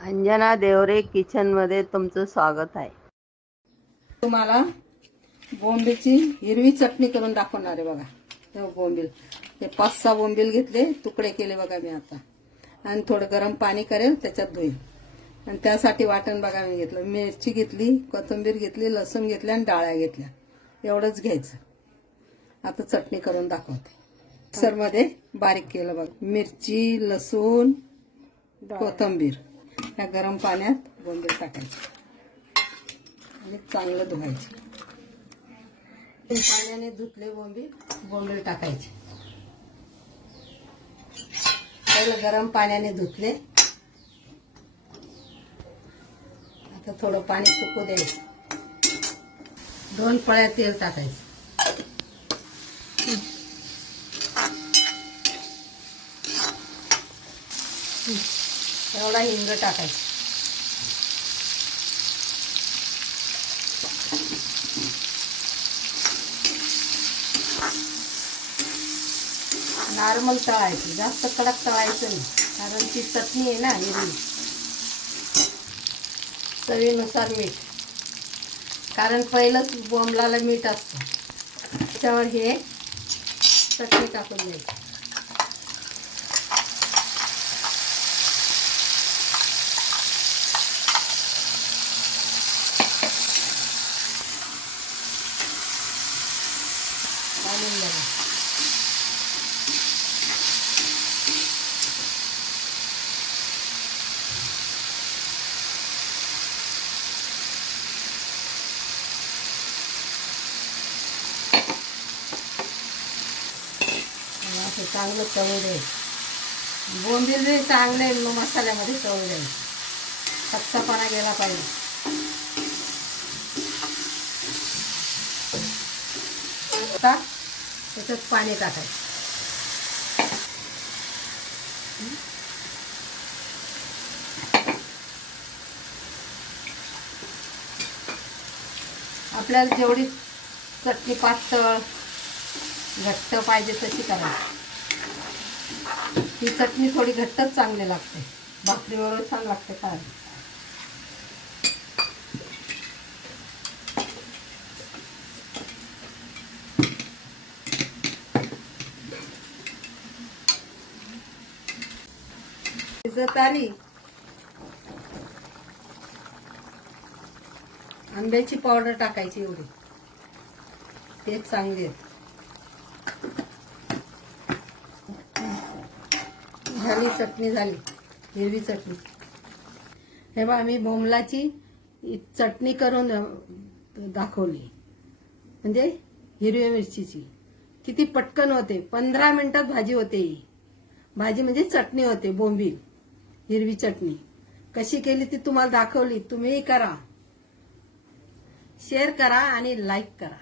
अंजना देवरे किचनमध्ये तुमचं स्वागत आहे. तुम्हाला बोंबीलची हिरवी चटणी करून दाखवणार आहे बघा. हे बोंबील. हे पाच सहा बोंबील घेतले तुकडे केले बघा मी आता. आणि थोडं गरम पाणी करेल त्याच्यात धुईल. आणि त्यासाठी वाटण बघा मी घेतलं. मिरची घेतली कोथिंबीर घेतली लसूण घेतली आणि डाळ्या घेतल्या. एवढंच घ्यायचं. आता चटणी करून दाखवते. मिक्सरमध्ये बारीक केलं बघा. मिरची लसूण कोथिंबीर. ह्या गरम पाण्यात गोंदे टाकायचे. आणि चांगलं धुवायचे. पाण्याने धुतले बोंबील बोंबील टाकायचे. पहिलं गरम पाण्याने धुतले. आता थोडं पाणी सुकू द्यायचं. दोन पळ्या तेल टाकायचं. एवढा हिंग टाकायचा. नॉर्मल तळायची जास्त कडक तळायचं नाही कारण ती चटणी आहे ना हिरवी. चवीनुसार मीठ. कारण पहिलंच बोंबलाला मीठ असतं. त्याच्यावर हे चटणी टाकून द्यायची घालून द्यायचं आणि असं चांगलं तळू द्यायचं बोंबील बी चांगले मसाल्यामध्ये तळू द्यायचं कच्चापणा गेला पाहिजे. आता त्याच्यात पाणी टाकायचं. आपल्याला जेवढी चटणी पातळ घट्ट पाहिजे तशी करायची. ही चटणी थोडी घट्टच चांगली लागते. भाकरीवर छान लागते खायला. शिजत आली. आंब्याची पावडर टाकायची एवढी. ते चांगली आहे. झाली चटणी झाली हिरवी चटणी. हे बघा मी बोमलाची चटणी करून दाखवली. म्हणजे हिरव्या मिरचीची. किती पटकन होते. पंधरा मिनिटात भाजी होते ही. भाजी म्हणजे चटणी होते बोंबील हिरवी चटणी. कशी केली ती तुम्हाला दाखवली. तुम्हीही करा. शेअर करा आणि लाईक करा.